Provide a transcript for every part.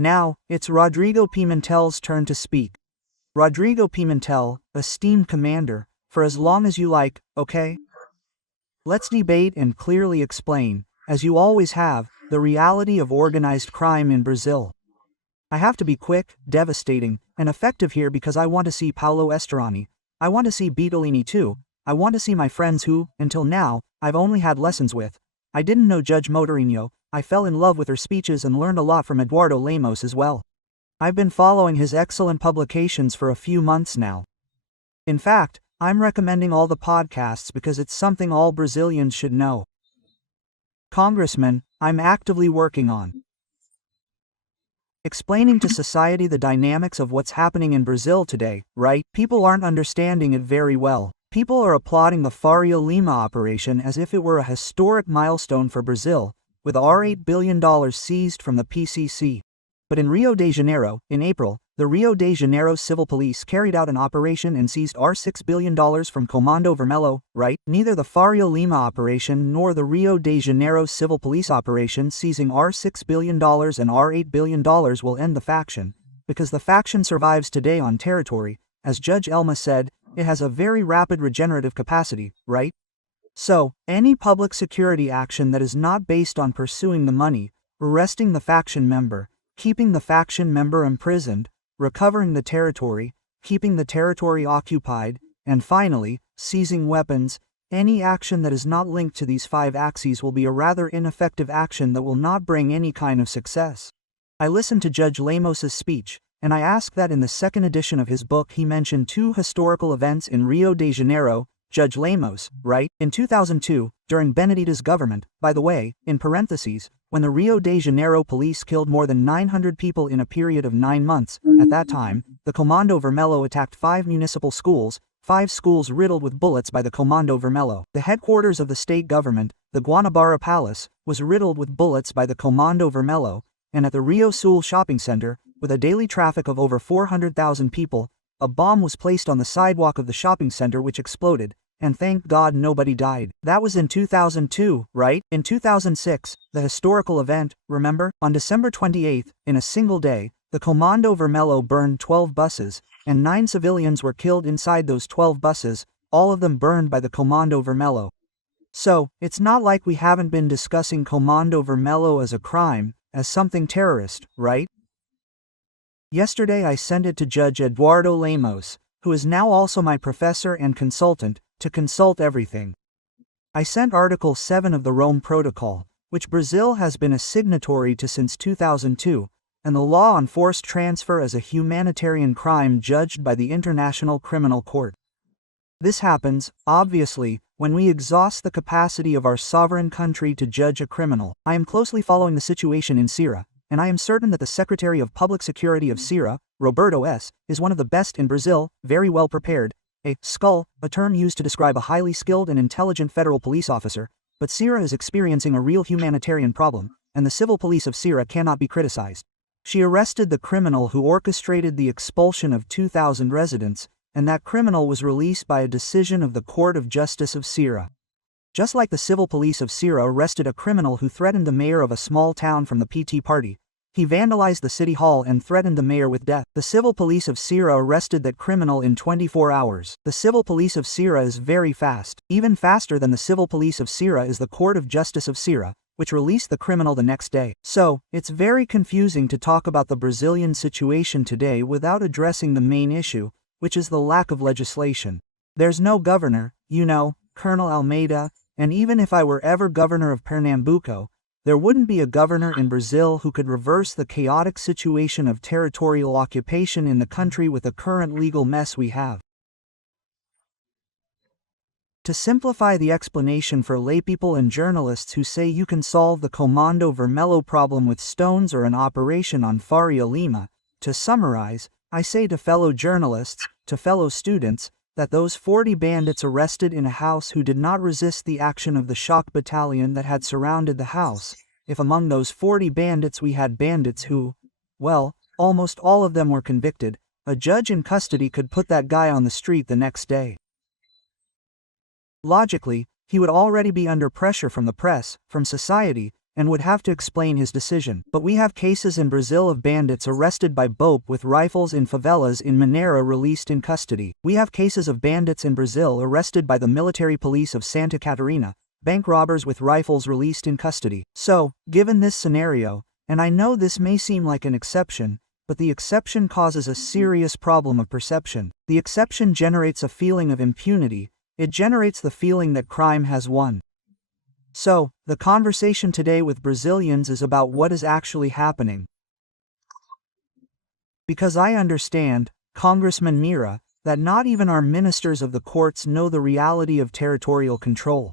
Now, it's Rodrigo Pimentel's turn to speak. Rodrigo Pimentel, esteemed commander, for as long as you like, okay? Let's debate and clearly explain, as you always have, the reality of organized crime in Brazil. I have to be quick, devastating, and effective here because I want to see Paulo Esterani. I want to see Beatolini too. I want to see my friends who, until now, I've only had lessons with. I didn't know Judge Motorinho. I fell in love with her speeches and learned a lot from Eduardo Lemos as well. I've been following his excellent publications for a few months now. In fact, I'm recommending all the podcasts because it's something all Brazilians should know. Congressman, I'm actively working on explaining to society the dynamics of what's happening in Brazil today, right? People aren't understanding it very well. People are applauding the Faria Lima operation as if it were a historic milestone for Brazil, with $8 billion seized from the PCC. But in Rio de Janeiro, in April, the Rio de Janeiro Civil Police carried out an operation and seized $6 billion from Comando Vermelho, right? Neither the Faria Lima operation nor the Rio de Janeiro Civil Police operation seizing $6 billion and $8 billion will end the faction, because the faction survives today on territory. As Judge Elma said, it has a very rapid regenerative capacity, right? So, any public security action that is not based on pursuing the money, arresting the faction member, keeping the faction member imprisoned, recovering the territory, keeping the territory occupied, and finally, seizing weapons, any action that is not linked to these 5 axes will be a rather ineffective action that will not bring any kind of success. I listened to Judge Lemos's speech, and I asked that in the second edition of his book he mentioned 2 historical events in Rio de Janeiro. Judge Lemos, right? In 2002, during Benedita's government, by the way, in parentheses, when the Rio de Janeiro police killed more than 900 people in a period of 9 months, at that time, the Comando Vermelho attacked 5 municipal schools, 5 schools riddled with bullets by the Comando Vermelho. The headquarters of the state government, the Guanabara Palace, was riddled with bullets by the Comando Vermelho, and at the Rio Sul shopping center, with a daily traffic of over 400,000 people, a bomb was placed on the sidewalk of the shopping center which exploded, and thank God nobody died. That was in 2002, right? In 2006, the historical event, remember? On December 28, in a single day, the Comando Vermelho burned 12 buses, and 9 civilians were killed inside those 12 buses, all of them burned by the Comando Vermelho. So, it's not like we haven't been discussing Comando Vermelho as a crime, as something terrorist, right? Yesterday I sent it to Judge Eduardo Lemos, who is now also my professor and consultant, to consult everything. I sent Article 7 of the Rome Protocol, which Brazil has been a signatory to since 2002, and the law on forced transfer as a humanitarian crime judged by the International Criminal Court. This happens, obviously, when we exhaust the capacity of our sovereign country to judge a criminal. I am closely following the situation in Ceará, and I am certain that the Secretary of Public Security of Ceará, Roberto S., is one of the best in Brazil, very well prepared. A skull, a term used to describe a highly skilled and intelligent federal police officer, but Ceará is experiencing a real humanitarian problem, and the civil police of Ceará cannot be criticized. She arrested the criminal who orchestrated the expulsion of 2,000 residents, and that criminal was released by a decision of the Court of Justice of Ceará. Just like the civil police of Ceará arrested a criminal who threatened the mayor of a small town from the PT party, he vandalized the city hall and threatened the mayor with death. The civil police of Ceará arrested that criminal in 24 hours. The civil police of Ceará is very fast. Even faster than the civil police of Ceará is the Court of Justice of Ceará, which released the criminal the next day. So, it's very confusing to talk about the Brazilian situation today without addressing the main issue, which is the lack of legislation. There's no governor, you know, Colonel Almeida, and even if I were ever governor of Pernambuco, there wouldn't be a governor in Brazil who could reverse the chaotic situation of territorial occupation in the country with the current legal mess we have. To simplify the explanation for laypeople and journalists who say you can solve the Comando Vermelho problem with stones or an operation on Faria Lima, to summarize, I say to fellow journalists, to fellow students, that those 40 bandits arrested in a house who did not resist the action of the shock battalion that had surrounded the house, if among those 40 bandits we had bandits who, well, almost all of them were convicted, a judge in custody could put that guy on the street the next day. Logically, he would already be under pressure from the press, from society, and would have to explain his decision. But we have cases in Brazil of bandits arrested by BOPE with rifles in favelas in Mineira released in custody. We have cases of bandits in Brazil arrested by the military police of Santa Catarina, bank robbers with rifles released in custody. So, given this scenario, and I know this may seem like an exception, but the exception causes a serious problem of perception. The exception generates a feeling of impunity. It generates the feeling that crime has won. So, the conversation today with Brazilians is about what is actually happening. Because I understand, Congressman Mira, that not even our ministers of the courts know the reality of territorial control.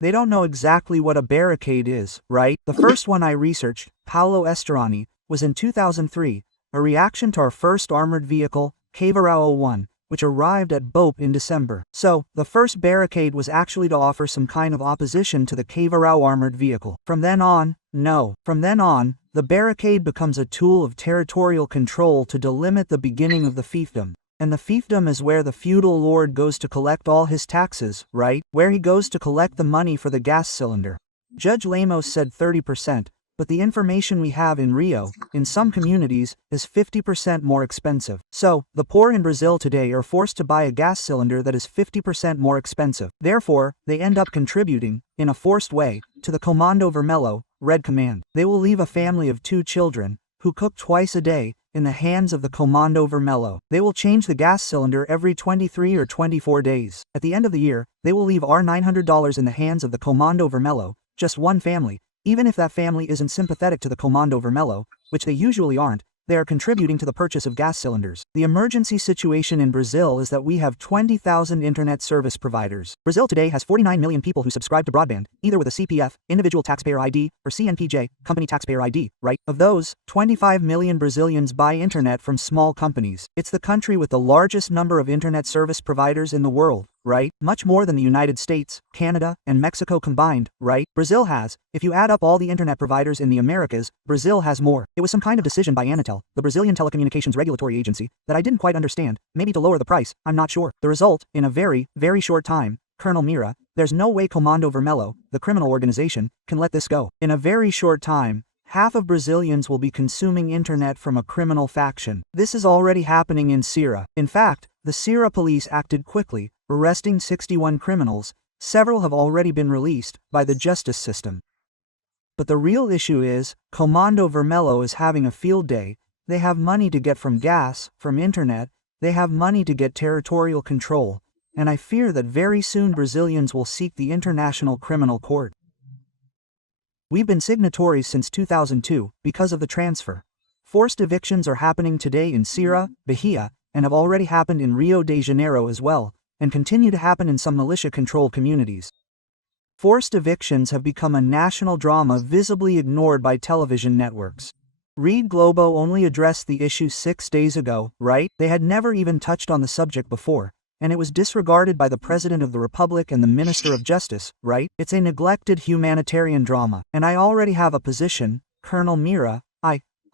They don't know exactly what a barricade is, right? The first one I researched, Paulo Esterani, was in 2003, a reaction to our first armored vehicle, Caveirão 01, which arrived at BOPE in December. So, the first barricade was actually to offer some kind of opposition to the Caveirão armored vehicle. From then on, the barricade becomes a tool of territorial control to delimit the beginning of the fiefdom. And the fiefdom is where the feudal lord goes to collect all his taxes, right? Where he goes to collect the money for the gas cylinder. Judge Lemos said 30%, but the information we have in Rio, in some communities, is 50% more expensive. So, the poor in Brazil today are forced to buy a gas cylinder that is 50% more expensive. Therefore, they end up contributing, in a forced way, to the Comando Vermelho, Red Command. They will leave a family of 2 children, who cook twice a day, in the hands of the Comando Vermelho. They will change the gas cylinder every 23 or 24 days. At the end of the year, they will leave our $900 in the hands of the Comando Vermelho, just one family. Even if that family isn't sympathetic to the Comando Vermelho, which they usually aren't, they are contributing to the purchase of gas cylinders. The emergency situation in Brazil is that we have 20,000 internet service providers. Brazil today has 49 million people who subscribe to broadband, either with a CPF, individual taxpayer ID, or CNPJ, company taxpayer ID, right? Of those, 25 million Brazilians buy internet from small companies. It's the country with the largest number of internet service providers in the world, right? Much more than the United States, Canada, and Mexico combined, right? Brazil has, if you add up all the internet providers in the Americas, Brazil has more. It was some kind of decision by Anatel, the Brazilian telecommunications regulatory agency, that I didn't quite understand, maybe to lower the price, I'm not sure. The result, in a very, very short time, Colonel Mira, there's no way Comando Vermelho, the criminal organization, can let this go. In a very short time, half of Brazilians will be consuming internet from a criminal faction. This is already happening in Ceará. In fact, the Ceará police acted quickly, arresting 61 criminals. Several have already been released by the justice system. But the real issue is, Comando Vermelho is having a field day. They have money to get from gas, from internet, they have money to get territorial control, and I fear that very soon Brazilians will seek the International Criminal Court. We've been signatories since 2002, because of the transfer. Forced evictions are happening today in Ceará, Bahia, and have already happened in Rio de Janeiro as well, and continue to happen in some militia-controlled communities. Forced evictions have become a national drama visibly ignored by television networks. Read Globo only addressed the issue 6 days ago, right? They had never even touched on the subject before, and it was disregarded by the President of the Republic and the Minister of Justice, right? It's a neglected humanitarian drama, and I already have a position, Colonel Mira.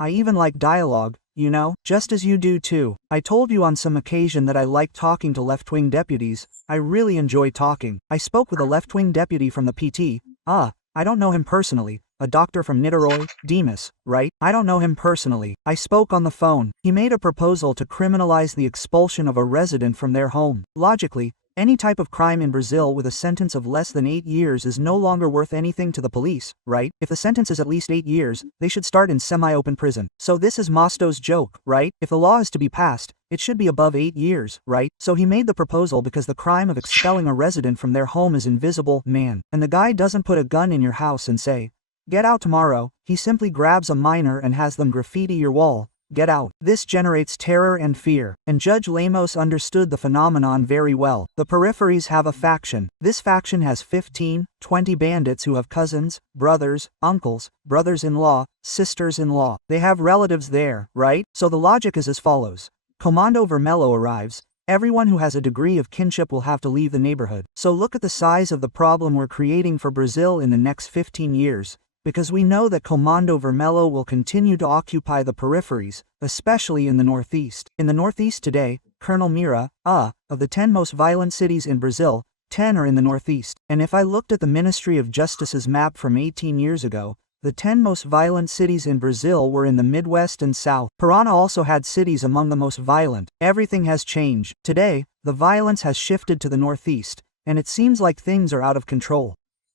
I even like dialogue, you know, just as you do too. I told you on some occasion that I like talking to left-wing deputies. I really enjoy talking. I spoke with a left-wing deputy from the PT. I don't know him personally. A doctor from Niterói, Demas, right? I don't know him personally. I spoke on the phone. He made a proposal to criminalize the expulsion of a resident from their home. Logically, any type of crime in Brazil with a sentence of less than 8 years is no longer worth anything to the police, right? If the sentence is at least 8 years, they should start in semi-open prison. So this is Mosto's joke, right? If the law is to be passed, it should be above 8 years, right? So he made the proposal because the crime of expelling a resident from their home is invisible, man. And the guy doesn't put a gun in your house and say, "Get out tomorrow." He simply grabs a minor and has them graffiti your wall. Get out. This generates terror and fear, and Judge Lemos understood the phenomenon very well. The peripheries have a faction. This faction has 15, 20 bandits who have cousins, brothers, uncles, brothers-in-law, sisters-in-law. They have relatives there, right? So the logic is as follows. Comando Vermelho arrives. Everyone who has a degree of kinship will have to leave the neighborhood. So look at the size of the problem we're creating for Brazil in the next 15 years. Because we know that Comando Vermelho will continue to occupy the peripheries, especially in the Northeast. In the Northeast today, Colonel Mira, of the 10 most violent cities in Brazil, 10 are in the Northeast. And if I looked at the Ministry of Justice's map from 18 years ago, the 10 most violent cities in Brazil were in the Midwest and South. Parana also had cities among the most violent. Everything has changed. Today, the violence has shifted to the Northeast, and it seems like things are out of control.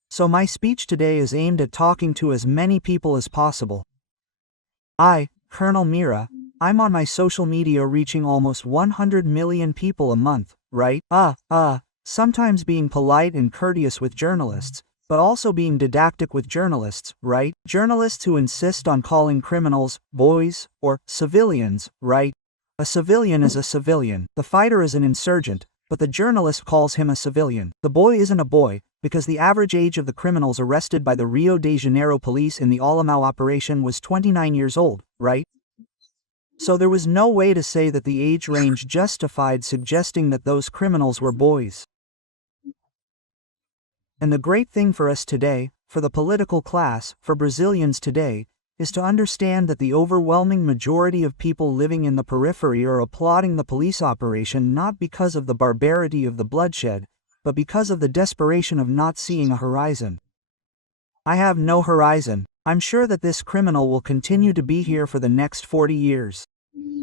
So my speech today is aimed at talking to as many people as possible. I, Colonel Mira, I'm on my social media reaching almost 100 million people a month, right? Sometimes being polite and courteous with journalists, but also being didactic with journalists, right? Journalists who insist on calling criminals boys or civilians, right? A civilian is a civilian. The fighter is an insurgent, but the journalist calls him a civilian. The boy isn't a boy, because the average age of the criminals arrested by the Rio de Janeiro police in the Alemão operation was 29 years old, right? So there was no way to say that the age range justified suggesting that those criminals were boys. And the great thing for us today, for the political class, for Brazilians today, is to understand that the overwhelming majority of people living in the periphery are applauding the police operation not because of the barbarity of the bloodshed, but because of the desperation of not seeing a horizon. I have no horizon. I'm sure that this criminal will continue to be here for the next 40 years.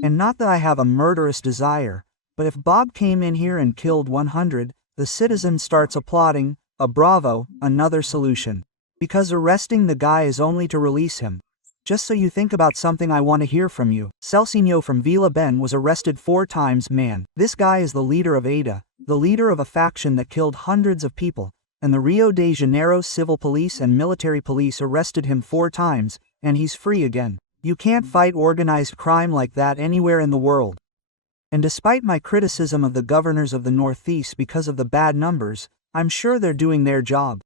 And not that I have a murderous desire, but if Bob came in here and killed 100, the citizen starts applauding, a bravo, another solution. Because arresting the guy is only to release him. Just so you think about something I want to hear from you. Celcinho from Vila Ben was arrested 4 times, man. This guy is the leader of ADA, the leader of a faction that killed hundreds of people, and the Rio de Janeiro civil police and military police arrested him 4 times, and he's free again. You can't fight organized crime like that anywhere in the world. And despite my criticism of the governors of the Northeast because of the bad numbers, I'm sure they're doing their job.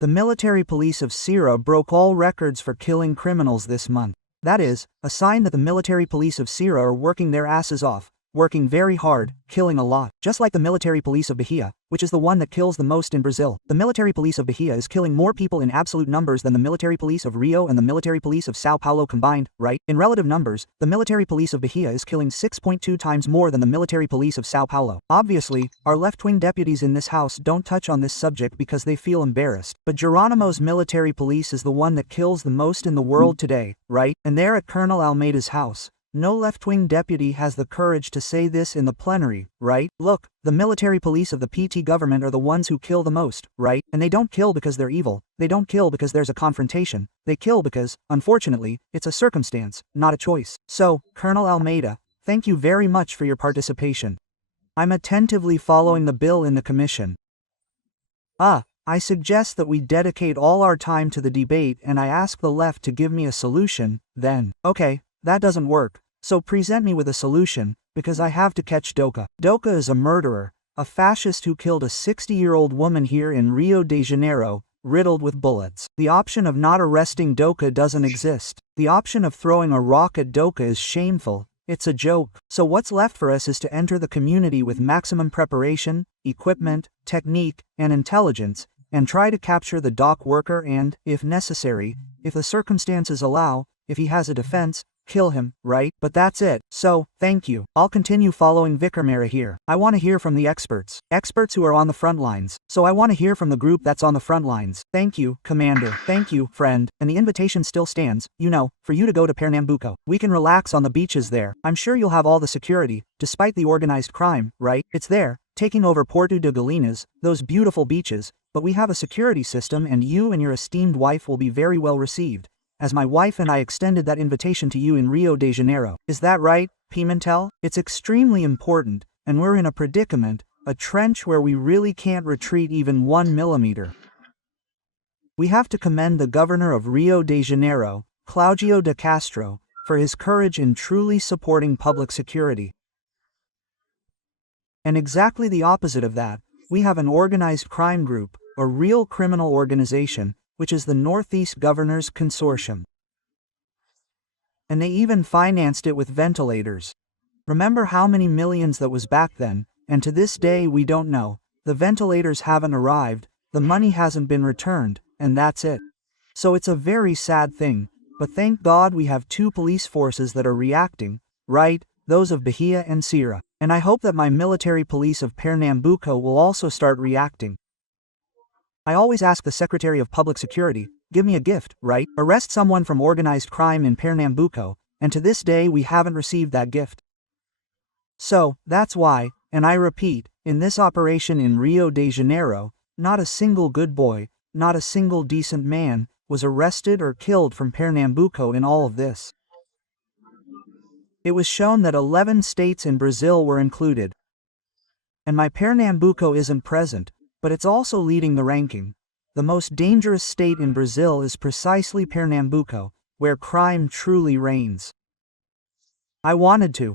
The military police of Ceará broke all records for killing criminals this month. That is, a sign that the military police of Ceará are working their asses off, working very hard, killing a lot. Just like the military police of Bahia, which is the one that kills the most in Brazil. The military police of Bahia is killing more people in absolute numbers than the military police of Rio and the military police of Sao Paulo combined, right? In relative numbers, the military police of Bahia is killing 6.2 times more than the military police of Sao Paulo. Obviously, our left-wing deputies in this house don't touch on this subject because they feel embarrassed. But Geronimo's military police is the one that kills the most in the world today, right? And there at Colonel Almeida's house, no left-wing deputy has the courage to say this in the plenary, right? Look, the military police of the PT government are the ones who kill the most, right? And they don't kill because they're evil, they don't kill because there's a confrontation, they kill because, unfortunately, it's a circumstance, not a choice. So, Colonel Almeida, thank you very much for your participation. I'm attentively following the bill in the commission. I suggest that we dedicate all our time to the debate and I ask the left to give me a solution, then. Okay, that doesn't work. So present me with a solution, because I have to catch Doka. Doka is a murderer, a fascist who killed a 60-year-old woman here in Rio de Janeiro, riddled with bullets. The option of not arresting Doka doesn't exist. The option of throwing a rock at Doka is shameful. It's a joke. So what's left for us is to enter the community with maximum preparation, equipment, technique, and intelligence, and try to capture the dock worker and, if necessary, if the circumstances allow, if he has a defense, kill him, right? But that's it. So, thank you. I'll continue following Vicarmera here. I want to hear from the experts. Experts who are on the front lines. So I want to hear from the group that's on the front lines. Thank you, Commander. Thank you, friend. And the invitation still stands, you know, for you to go to Pernambuco. We can relax on the beaches there. I'm sure you'll have all the security, despite the organized crime, right? It's there, taking over Porto de Galinhas, those beautiful beaches, but we have a security system and you and your esteemed wife will be very well received, as my wife and I extended that invitation to you in Rio de Janeiro. Is that right, Pimentel? It's extremely important, and we're in a predicament, a trench where we really can't retreat even 1 millimeter. We have to commend the governor of Rio de Janeiro, Claudio de Castro, for his courage in truly supporting public security. And exactly the opposite of that, we have an organized crime group, a real criminal organization, which is the Northeast Governors Consortium. And they even financed it with ventilators. Remember how many millions that was back then, and to this day we don't know. The ventilators haven't arrived, the money hasn't been returned, and that's it. So it's a very sad thing, but thank God we have 2 police forces that are reacting, right? Those of Bahia and Ceará. And I hope that my military police of Pernambuco will also start reacting. I always ask the Secretary of Public Security, give me a gift, right? Arrest someone from organized crime in Pernambuco, and to this day we haven't received that gift. So, that's why, and I repeat, in this operation in Rio de Janeiro, not a single good boy, not a single decent man, was arrested or killed from Pernambuco in all of this. It was shown that 11 states in Brazil were included. And my Pernambuco isn't present, but it's also leading the ranking. The most dangerous state in Brazil is precisely Pernambuco, where crime truly reigns. I wanted to